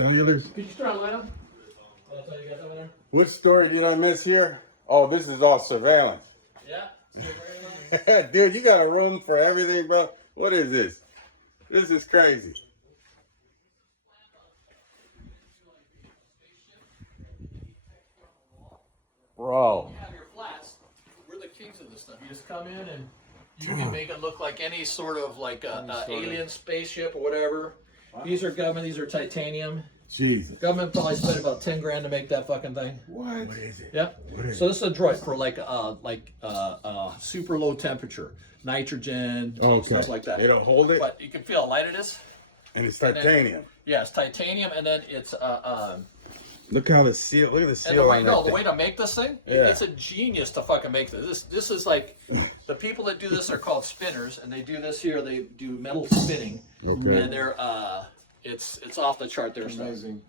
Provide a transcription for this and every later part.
Cellulars. Could you start light up? That's how you got over there? What story did I miss here? Oh, this is all surveillance. Yeah. Dude, you got a room for everything, bro. What is this? This is crazy. Bro. You have your flats. We're the kings of this stuff. You just come in and you can make it look like any sort of like a alien spaceship or whatever. These are government. These are titanium. Jesus. Government probably spent about 10 grand to make that fucking thing. What is it? Yep. So this is a droid for like super low temperature, nitrogen, stuff like that. They don't hold it? But you can feel how light it is. And it's titanium. Yeah, it's titanium, and then it's Look how the seal, look at the and seal the way, on no, that the way thing. to make this thing, Yeah. it's a genius to fucking make this. This is like, the people that do this are called spinners, and they do this here. They do metal spinning, Okay. and they're it's off the chart. Their stuff. Amazing.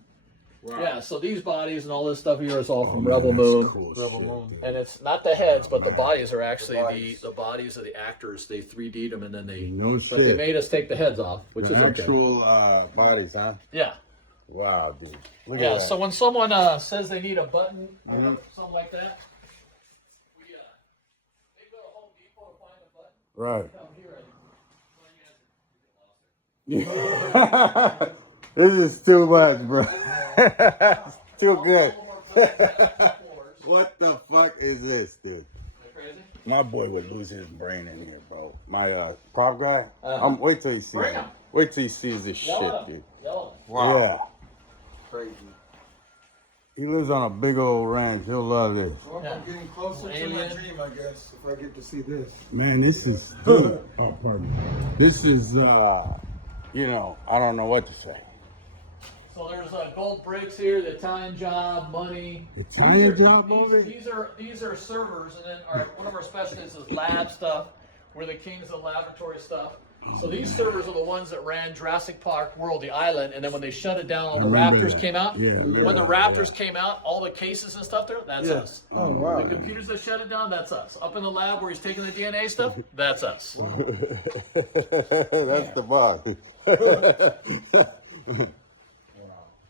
Wow. Yeah, so these bodies and all this stuff here is all from Rebel Moon. Cool Rebel shit, Moon. dude. And it's not the heads, but the bodies are actually the bodies. bodies of the actors. They 3D'd them, and then they No but they shit. made us take the heads off, which The is okay. actual bodies, huh? Yeah. Wow, dude. Look Yeah, at that. so when someone says they need a button or something like that, we they go to Home Depot to find a button. Right. Come here and This is too much, bro. It's too good. What the fuck is this, dude? crazy. My boy would lose his brain in here, bro. My prop guy. Wait till he sees Bring it. him. Wait till he sees this Yell shit, at him. dude. Yell Wow. Yeah. Crazy. He lives on a big old ranch. He'll love this. Well, Yeah. I'm getting closer to my Alien. dream, I guess, if I get to see this. Man, this is dude. Oh, pardon. This is you know, I don't know what to say. So there's gold bricks here, the Italian job, money. Italian These are- job these, over? these are servers, and then one of our specialties is lab stuff. We're the kings of laboratory stuff. So these servers are the ones that ran Jurassic Park World, the island, and then when they shut it down, all the remember Raptors that. came out. Yeah, I remember when the that, Raptors came out, all the cases and stuff there, that's Yeah. us. Oh, wow. The computers that shut it down, that's us. Up in the lab where he's taking the DNA stuff, that's us. That's the boss.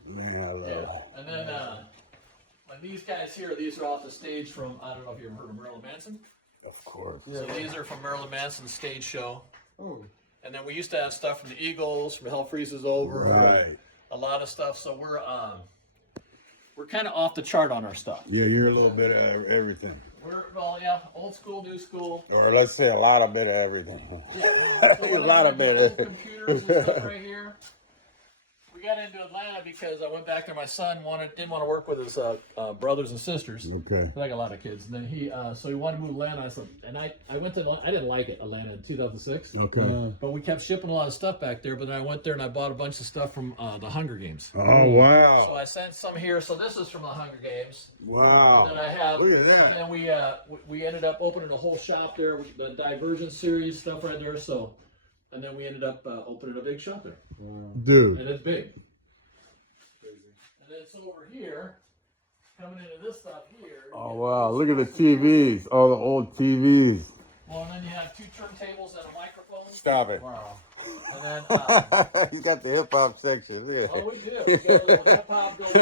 Man, I love Yeah. it. And then when these guys here, these are off the stage from, I don't know if you ever heard of Marilyn Manson. Of course. So these are from Marilyn Manson's stage show. Oh, And then we used to have stuff from the Eagles, from Hell Freezes Over, Right. a lot of stuff. So we're kind of off the chart on our stuff. Yeah, you're a little bit of everything. We're old school, new school. Or let's say a lot of bit of everything. So A lot of bit of computers and stuff right here. We got into Atlanta because I went back there. My son didn't want to work with his brothers and sisters. Okay. Like a lot of kids. And then he wanted to move to Atlanta. I went to, I didn't like it, Atlanta in 2006. Okay. But we kept shipping a lot of stuff back there. But then I went there and I bought a bunch of stuff from the Hunger Games. Oh, So wow. I sent some here. So this is from the Hunger Games. Wow. And then I have, Look at that. and then we ended up opening a whole shop there, with the Divergent series stuff right there. So, and then we ended up opening a big shop there. Dude. And it's big. And then it's over here, coming into this stuff here. Oh, wow. Look at the TVs. All the old TVs. Well, and then you have two turntables and a microphone. Stop it. wow. And then, You got the hip hop section. Yeah. oh, we do. We got a little hip hop going. I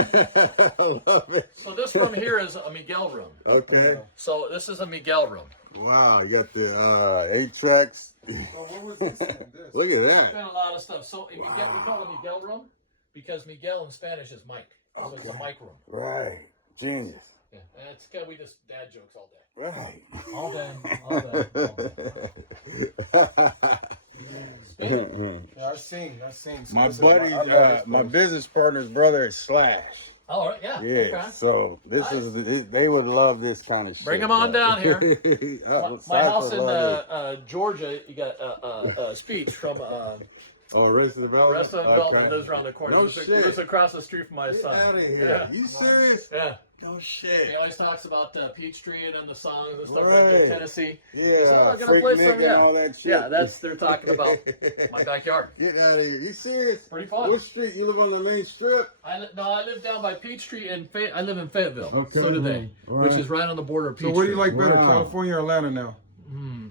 love it. So this room here is a Miguel room. Okay. So this is a Miguel room. Wow. You got the 8 tracks. So what was this? This? Look at that. Been a lot of stuff. So in Miguel, we call it Miguel room because Miguel in Spanish is Mike. So it's a mic room. Right. Genius. Yeah, and it's good. We just dad jokes all day. Right. All day. All day. All day. Yeah, I've seen. So My this is buddy, I love this my place. business partner's brother is Slash. All right. Yeah. Yeah, Okay. so this is they would love this kind of shit. Bring 'em on down here. Uh, My Slash house would in love it. Georgia, you got a speech from Oh, Rest of the Development. Rest of the Development lives around the corner. No lives, shit. lives across the street from my Get son. out of here! Yeah. You serious? Yeah. No He shit. always talks about Peachtree and the songs and stuff right there in Right. Tennessee. Yeah, So I'm gonna Freak play Nick some, and yeah. all that shit. Yeah, they're talking about my backyard. Get out of here! You serious? Pretty fun. What street? You live on the main strip? I live down by Peachtree and I live in Fayetteville. Okay, So do they, all which right. is right on the border of So Peachtree. what do you like better, Wow. California or Atlanta now?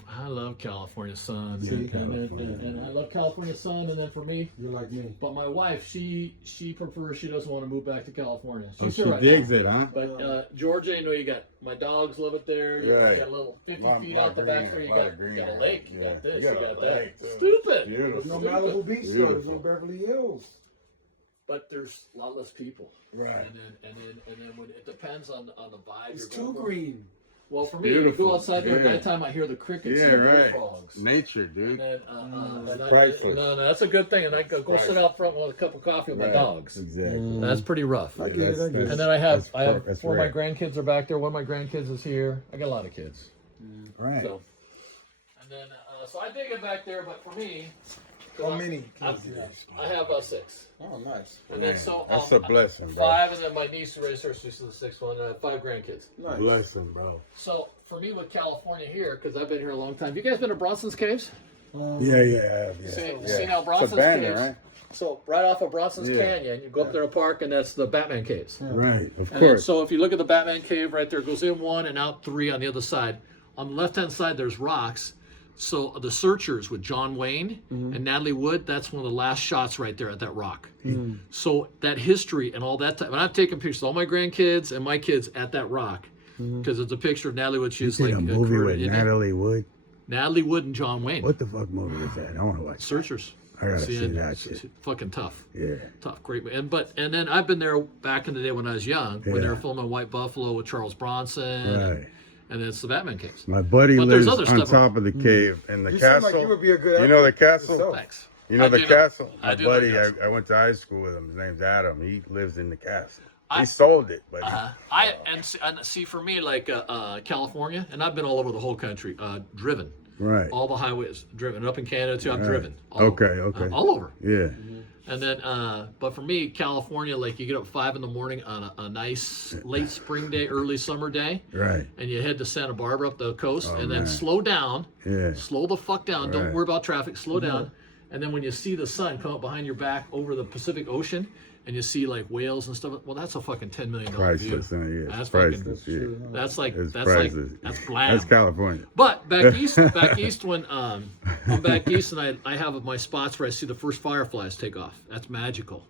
I love California sun. Yeah, and, California. and I love California sun. And then for me, You're like me. but my wife, she prefers, she doesn't want to move back to California. Oh, She's she here right digs now. it, huh? But Georgia, you know, you got my dogs live up there. You Right. got a little 50 Lot- feet lot out the green, back there. You lot got, of green you got a area. lake. You Yeah. got this. You You got got, a that. lake, too. Stupid. Beautiful. There's no Stupid. Malibu Beach, though. There's no Beautiful. Beverly Hills. But there's a lot less people. Right. And then when it depends on the vibe. It's you're too going for. green. Well, for me, you Beautiful. go outside there at Yeah. nighttime, I hear the crickets Yeah, and the right. frogs. Nature, And dude. then, priceless. no, that's a good thing. And I go sit out front with a cup of coffee with my Right. dogs. Exactly. That's pretty rough. I get it, I get it. And then I have That's four of rare. my grandkids are back there. One of my grandkids is here. I got a lot of kids. Right. So, and then so I dig it back there. But for me, How many I'm- kids do you have? I have 6. Oh, nice. And then Man, so that's a blessing, bro. 5, and then my niece raised her, she's the 6th one. And I have 5 grandkids. Nice. Blessing, bro. So for me with California here, because I've been here a long time. You guys been to Bronson's Caves? Yeah, yeah. See now Bronson's It's abandoned, Caves. right? So right off of Bronson's Yeah. Canyon, you go up there to park, and that's the Batman Caves. Right, of And then, course. so if you look at the Batman Cave right there, it goes in 1 and out 3 on the other side. On the left-hand side, there's rocks. So the Searchers with John Wayne and Natalie Wood, that's one of the last shots right there at that rock. So that history and all that time, and I've taken pictures of all my grandkids and my kids at that rock because it's a picture of Natalie Wood. She's like a movie career with Indian. Natalie Wood. Natalie Wood and John Wayne. What the fuck movie is that? I want to watch. Searchers. I gotta see and that it's shit. fucking tough. Yeah. Tough, great. And then I've been there back in the day when I was young, when they Yeah. were filming White Buffalo with Charles Bronson, Right. and then it's the Batman Caves. My buddy But there's lives other on stuff. top of the cave in the You seem castle. like you would be a good You know the actor castle? yourself. Thanks. You know I the do know- castle? I My do know buddy, the castle. I went to high school with him. His name's Adam. He lives in the castle. I- He sold it, but And see for me like California, and I've been all over the whole country, driven. right. All the highways driven up in Canada too. I've driven. All Okay, over. okay. All over. Yeah. And then, but for me, California, like you get up 5 in the morning on a nice late spring day, early summer day, Right. and you head to Santa Barbara up the coast, and then man. slow down. Yeah. Slow the fuck down. Don't Right. worry about traffic. Slow down. And then when you see the sun come up behind your back over the Pacific Ocean, and you see like whales and stuff, well, that's a fucking $10 million view. Priceless. Yeah. That's priceless. fucking. Yeah. That's like It's that's priceless. like that's blam. That's California. But back east when I'm back east and I have my spots where I see the first fireflies take off. That's magical,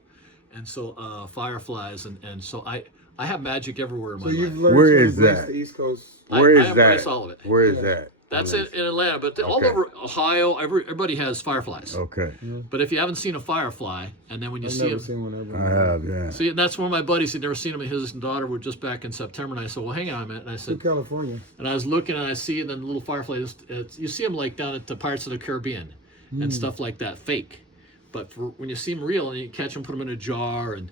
and so fireflies and so I have magic everywhere in my So you've life. learned Where to is embrace that? the East Coast. Where I is embrace that? all of it. Where is that? That's it in Atlanta, but all Okay. over Ohio, everybody has fireflies. Okay. But if you haven't seen a firefly, and then when you I've see never them, seen one ever. I have, yeah. see, and that's one of my buddies. He'd never seen them. His daughter were just back in September, and I said, "Well, hang on a minute." And I In said, California. and I was looking, and I see, and then the little fireflies. You see them like down at the Pirates of the Caribbean and stuff like that, fake. But when you see them real, and you catch them, put them in a jar, and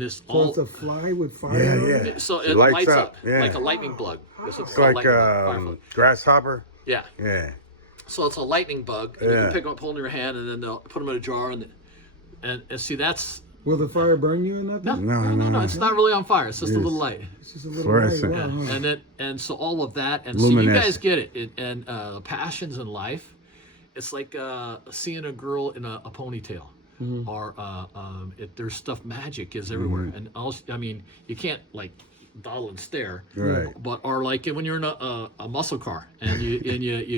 this So all. it's a fly with fire. Yeah, on yeah. it? So it Lights lights up, up, yeah. like a lightning bug. That's what It's called, like firefly. grasshopper. Yeah. Yeah. So it's a lightning bug, and you Yeah. can pick them up, hold in your hand, and then they'll put them in a jar, and see that's Will the fire burn you or nothing? no. It's not really on fire. It's just a little light. It's just a little Fluorescent. light. Wow, huh? And then so all of that, and see, you Luminescent. guys get it. And passions in life, it's like seeing a girl in a ponytail, or there's stuff. Magic is everywhere, and also, I mean, you can't like dawdle and stare, Right. but or like when you're in a muscle car and you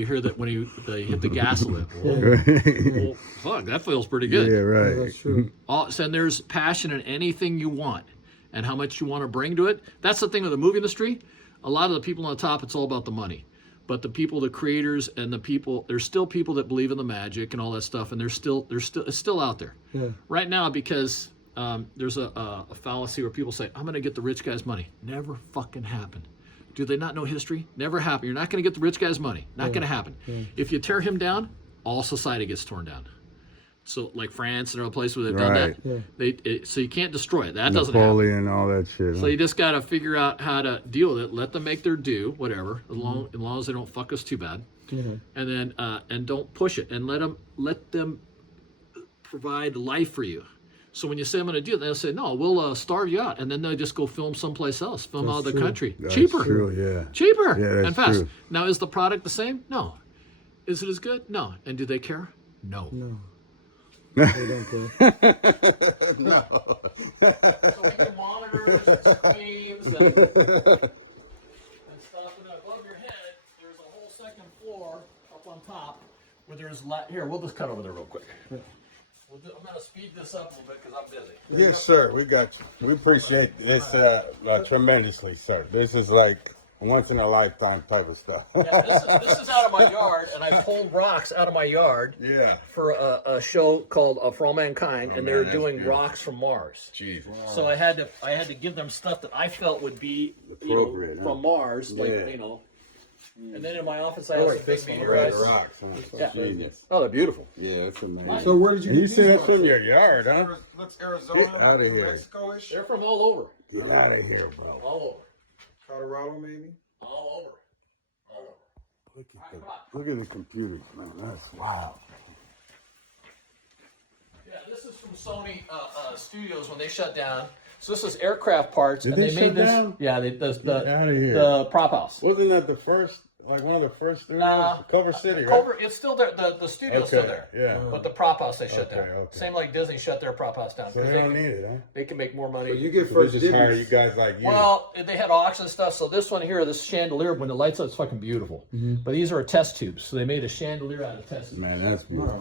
hear that when they hit the gas a little bit. Well, fuck, that feels pretty good. Yeah, Yeah, right. that's true. So and there's passion in anything you want and how much you want to bring to it. That's the thing with the movie industry. A lot of the people on the top, it's all about the money. But the people, the creators and the people, there's still people that believe in the magic and all that stuff. And it's still out there Yeah. right now because there's a fallacy where people say, I'm going to get the rich guy's money. Never fucking happened. Do they not know history? Never happened. You're not going to get the rich guy's money. Not going to happen. If you tear him down, all society gets torn down. So like France and other places where they've done Right. that, so you can't destroy it. That doesn't happen. Napoleon, all that shit. So you just got to figure out how to deal with it. Let them make their due, whatever, as long as they don't fuck us too bad. Yeah. And then and don't push it, and let them provide life for you. So when you say I'm going to do it, they'll say no, we'll starve you out, and then they'll just go film someplace else, film out of the true. country, That's cheaper, true, yeah. cheaper, Yeah, that's and fast. true. Now is the product the same? No. Is it as good? No. And do they care? No. No. They don't care. No. So we can monitor screens and stuff. And above your head, there's a whole second floor on top where there's here. We'll just cut over there real quick. I'm gonna speed this up a little bit because I'm busy. Yes, sir. We got you. We appreciate this tremendously, sir. This is like once in a lifetime type of stuff. Yeah, this is out of my yard, and I pulled rocks out of my yard Yeah. for a show called For All Mankind, and they're that's doing beautiful. rocks from Mars. Jesus. So I had to give them stuff that I felt would be Appropriate, huh? from Mars, like Yeah. And then in my office I have some big Red meteorites. rocks, huh? Yeah. Genius. Oh, they're beautiful. Yeah, it's amazing. So where did you And get you said these that's from ones? your yard, huh? Looks Arizona, Get outta New here. Mexico-ish, They're from all over, Get out of here, bro. all Colorado maybe. over, all over, all over. Look at the computers, man. That's wow. Yeah, this is from Sony Studios when they shut down. So this is aircraft parts, Did and they they made shut this. down? Yeah, Get outta here. the prop house. Wasn't that the first, like one of the first studios? Nah. Culver City, right? Culver, it's still there. The studio's still Okay, there. yeah. But the prop house they shut Okay, down. okay. Same like Disney shut their prop house down So because they don't need it, huh? they can make more money. You get So first they just hire you dibs. guys like you. Well, they had auction stuff. So this one here, this chandelier, when the lights up, it's fucking beautiful. But these are test tubes. So they made a chandelier out of test tubes. Man, that's beautiful.